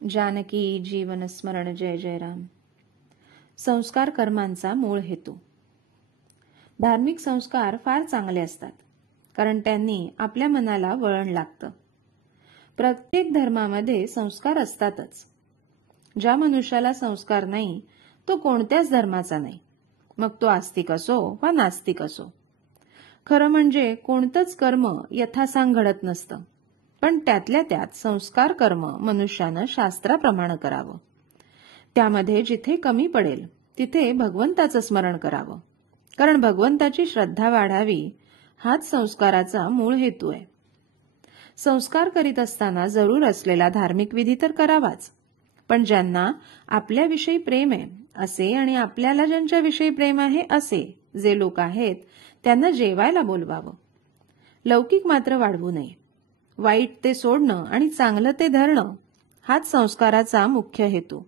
जानकी जीवन स्मरण जय जय राम. संस्कार कर्मांचा मूळ हेतू. धार्मिक संस्कार फार चांगले असतात, कारण त्यांनी आपल्या मनाला वळण लागतं. प्रत्येक धर्मामध्ये संस्कार असतातच. ज्या मनुष्याला संस्कार नाही तो कोणत्याच धर्माचा नाही, मग तो आस्तिक असो वा नास्तिक असो. खरं म्हणजे कोणतंच कर्म यथासांग घडत नसतं, पण त्यातल्या त्यात संस्कार कर्म मनुष्यानं शास्त्राप्रमाणे करावं. त्यामध्ये जिथे कमी पडेल तिथे भगवंताचं स्मरण करावं, कारण भगवंताची श्रद्धा वाढावी हाच संस्काराचा मूळ हेतू आहे. संस्कार करीत असताना जरूर असलेला धार्मिक विधी तर करावाच, पण ज्यांना आपल्याविषयी प्रेम आहे असे आणि आपल्याला ज्यांच्याविषयी प्रेम आहे असे जे लोक आहेत त्यांना जेवायला बोलवावं. लौकिक मात्र वाढवू नये. वाईट ते सोडणं आणि चांगलं ते धरणं हाच संस्काराचा मुख्य हेतू.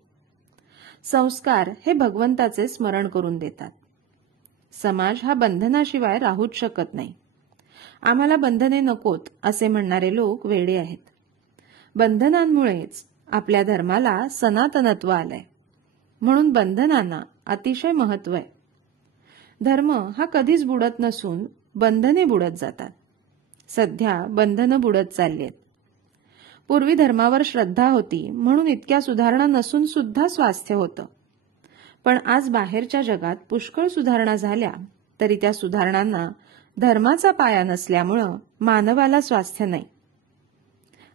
संस्कार हे भगवंताचे स्मरण करून देतात. समाज हा बंधनाशिवाय राहूच शकत नाही. आम्हाला बंधने नकोत असे म्हणणारे लोक वेडे आहेत. बंधनांमुळेच आपल्या धर्माला सनातनत्व आलंय, म्हणून बंधनांना अतिशय महत्व आहे. धर्म हा कधीच बुडत नसून बंधने बुडत जातात. सध्या बंधनं बुडत चालली आहेत. पूर्वी धर्मावर श्रद्धा होती म्हणून इतक्या सुधारणा नसून सुद्धा स्वास्थ्य होतं, पण आज बाहेरच्या जगात पुष्कळ सुधारणा झाल्या तरी त्या सुधारणांना धर्माचा पाया नसल्यामुळं मानवाला स्वास्थ्य नाही.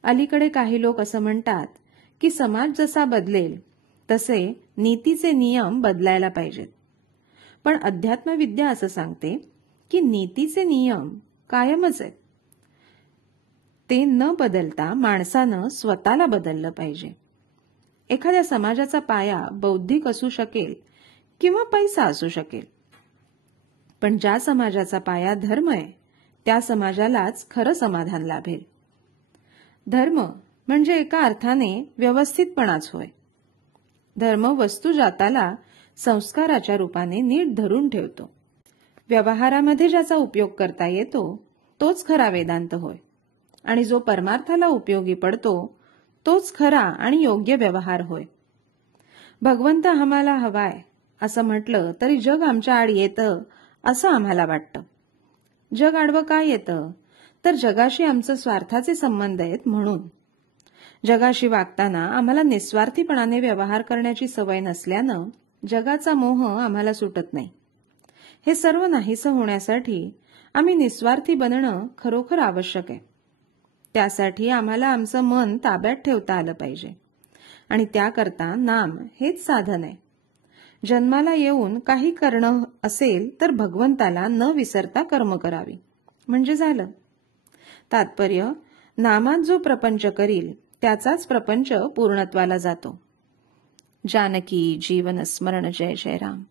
अलीकडे काही लोक असं म्हणतात की समाज जसा बदलेल तसे नीतीचे नियम बदलायला पाहिजेत, पण अध्यात्मविद्या असं सांगते की नीतीचे नियम कायमच आहेत. ते न बदलता माणसानं स्वतःला बदललं पाहिजे. एखाद्या समाजाचा पाया बौद्धिक असू शकेल किंवा पैसा असू शकेल, पण ज्या समाजाचा पाया धर्म आहे त्या समाजालाच खरं समाधान लाभेल. धर्म म्हणजे एका अर्थाने व्यवस्थितपणाच होय. धर्म वस्तुजाताला संस्काराच्या रूपाने नीट धरून ठेवतो. व्यवहारामध्ये ज्याचा उपयोग करता येतो तोच खरा वेदांत होय, आणि जो परमार्थाला उपयोगी पडतो तोच खरा आणि योग्य व्यवहार होय. भगवंत आम्हाला हवाय असं म्हटलं तरी जग आमच्या आड येतं असं आम्हाला वाटतं. जग आडवं काय येतं तर जगाशी आमचं स्वार्थाचे संबंध आहेत म्हणून. जगाशी वागताना आम्हाला निस्वार्थीपणाने व्यवहार करण्याची सवय नसल्यानं जगाचा मोह आम्हाला सुटत नाही. हे सर्व नाहीसं होण्यासाठी आम्ही निस्वार्थी बनणं खरोखर आवश्यक आहे. त्यासाठी आम्हाला आमचं मन ताब्यात ठेवता आलं पाहिजे, आणि त्याकरता नाम हेच साधन आहे. जन्माला येऊन काही करणं असेल तर भगवंताला न विसरता कर्म करावी म्हणजे झालं. तात्पर्य, नामात जो प्रपंच करील त्याचाच प्रपंच पूर्णत्वाला जातो. जानकी जीवन स्मरण जय जय राम.